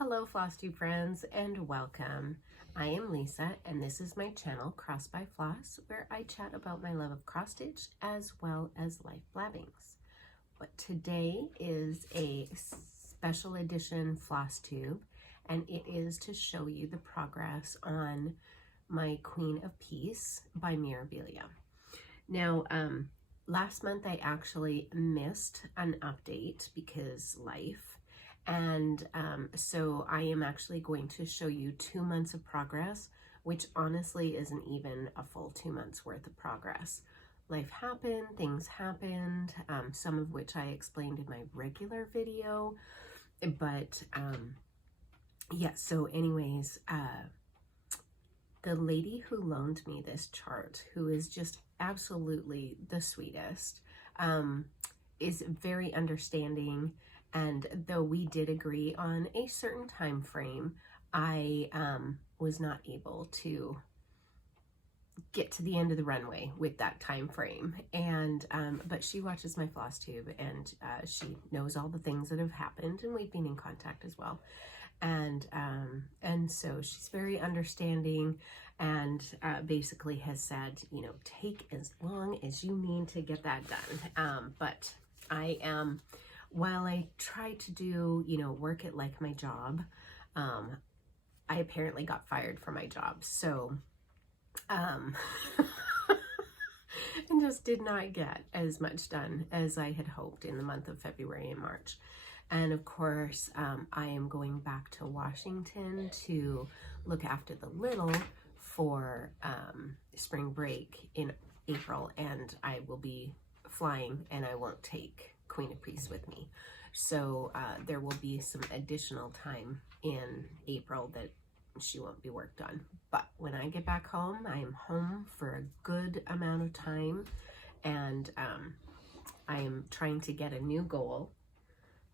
Hello FlossTube friends and welcome. I am Lisa and this is my channel Crossed by Floss, where I chat about my love of cross stitch as well as life blabbings. But today is a special edition floss tube, and it is to show you the progress on my Queen of Peace by Mirabilia. Now, last month I actually missed an update because life. And so I am actually going to show you 2 months of progress, which honestly isn't even a full 2 months worth of progress. Life happened, things happened, some of which I explained in my regular video. But yeah, so anyways, the lady who loaned me this chart, who is just absolutely the sweetest, is very understanding. And though we did agree on a certain time frame, I was not able to get to the end of the runway with that time frame. And but she watches my floss tube, and she knows all the things that have happened, and we've been in contact as well. And so she's very understanding, and basically has said, you know, take as long as you need to get that done. But I am, while I try to do, you know, work it like my job, I apparently got fired from my job. So, and just did not get as much done as I had hoped in the month of February and March. And of course, I am going back to Washington to look after the little for spring break in April, and I will be flying, and I won't take Queen of Peace with me. So there will be some additional time in April that she won't be worked on. But when I get back home, I am home for a good amount of time, and I am trying to get a new goal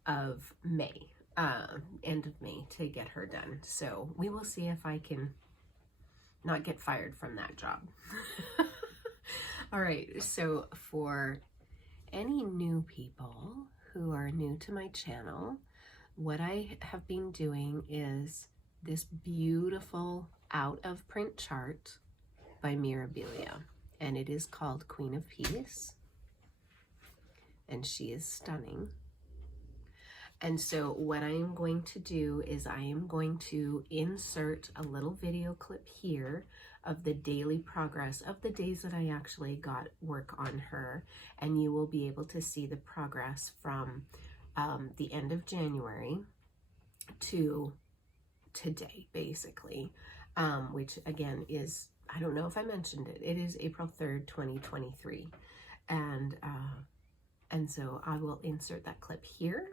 of May, end of May, to get her done. So we will see if I can not get fired from that job. All right, so for any new people who are new to my channel, what I have been doing is this beautiful out of print chart by Mirabilia, and it is called Queen of Peace, and she is stunning. And so what I am going to do is I am going to insert a little video clip here of the daily progress of the days that I actually got work on her, and you will be able to see the progress from the end of January to today, basically, which again is, I don't know if I mentioned it, it is April 3rd, 2023. And so I will insert that clip here.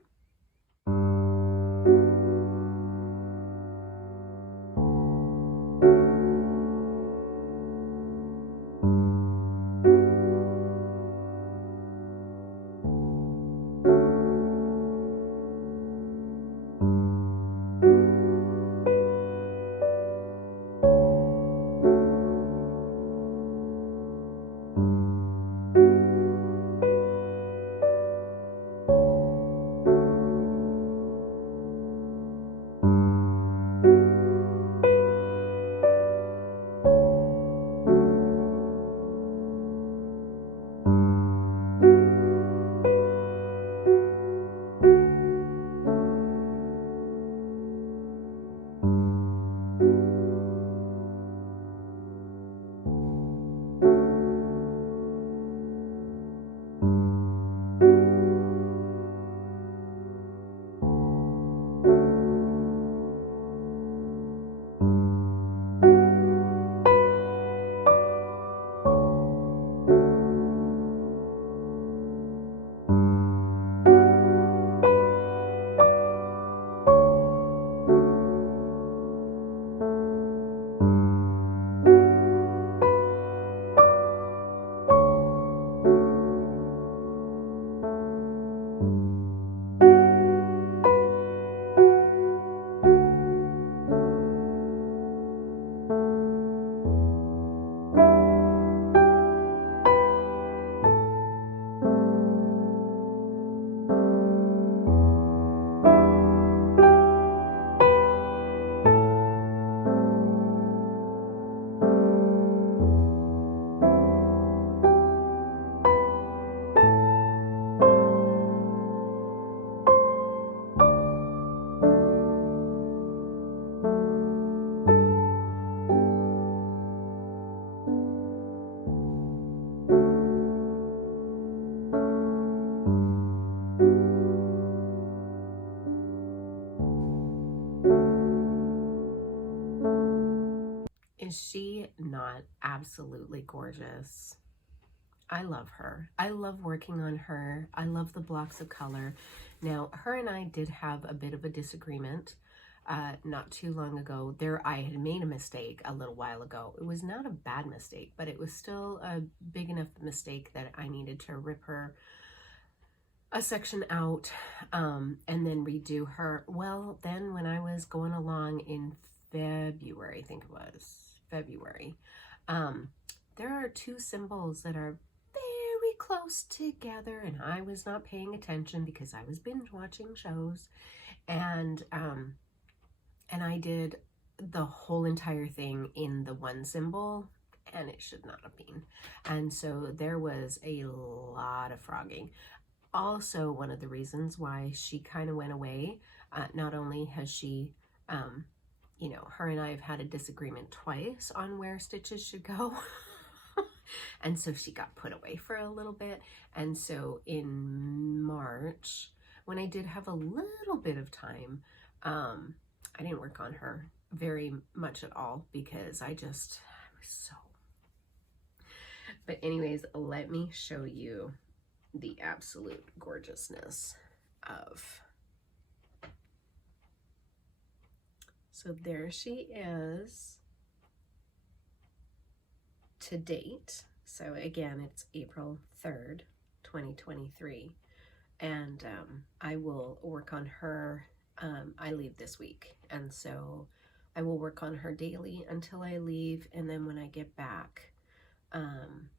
Is she not absolutely gorgeous? I love her. I love working on her. I love the blocks of color. Now, her and I did have a bit of a disagreement not too long ago. I had made a mistake a little while ago. It was not a bad mistake, but it was still a big enough mistake that I needed to rip her a section out and then redo her. Well, then when I was going along in February, I think it was February, there are two symbols that are very close together, and I was not paying attention because I was binge watching shows, and I did the whole entire thing in the one symbol, and it should not have been. And so there was a lot of frogging. Also, one of the reasons why she kind of went away, not only has she, you know, her and I have had a disagreement twice on where stitches should go. And so she got put away for a little bit. And so in March, when I did have a little bit of time, I didn't work on her very much at all because I was so. But anyways, let me show you the absolute gorgeousness of. So there she is to date. So again, it's April 3rd, 2023. And I will work on her. I leave this week. And so I will work on her daily until I leave. And then when I get back, I'm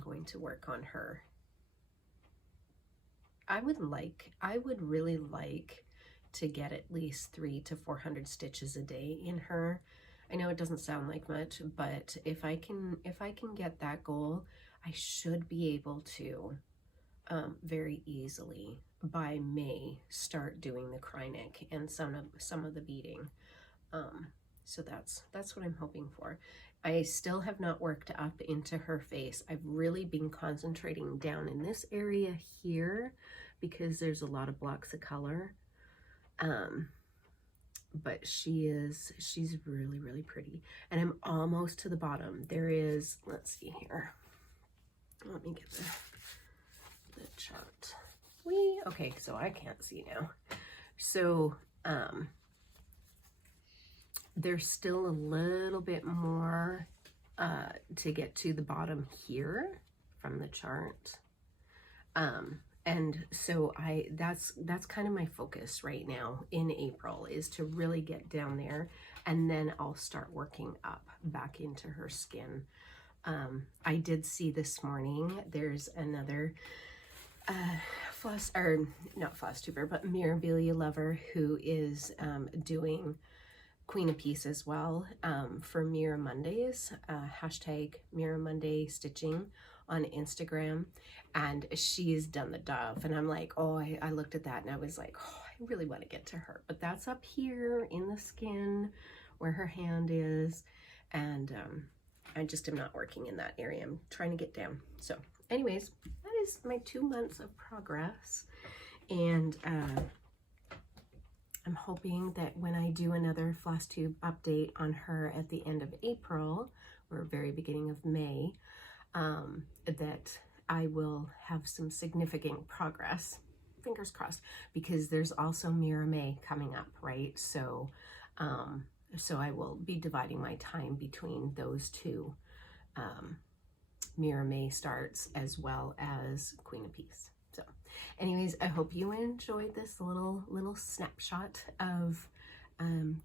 going to work on her. I would really like to get at least 300 to 400 stitches a day in her. I know it doesn't sound like much, but if I can get that goal, I should be able to very easily by May start doing the cry neck and some of the beading. So that's what I'm hoping for. I still have not worked up into her face. I've really been concentrating down in this area here because there's a lot of blocks of color. But she's really, really pretty. And I'm almost to the bottom. There is, let's see here. Let me get the chart. Okay, so I can't see now. So, there's still a little bit more to get to the bottom here from the chart. And so that's kind of my focus right now in April, is to really get down there, and then I'll start working up back into her skin. I did see this morning there's another not floss tuber, but Mirabilia lover who is doing Queen of Peace as well, for Mira Mondays, hashtag Mira Monday stitching on Instagram, and she's done the dove, and I'm like, oh, I looked at that and I was like, oh, I really want to get to her, but that's up here in the skin where her hand is, and I just am not working in that area. I'm trying to get down. So anyways, that is my 2 months of progress, and I'm hoping that when I do another floss tube update on her at the end of April or very beginning of May, that I will have some significant progress, fingers crossed, because there's also Mira May coming up, right? So, so I will be dividing my time between those two. Mira May starts as well as Queen of Peace. So anyways, I hope you enjoyed this little snapshot of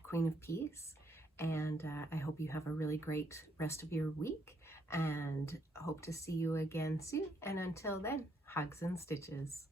Queen of Peace, and I hope you have a really great rest of your week, and hope to see you again soon. And until then, hugs and stitches.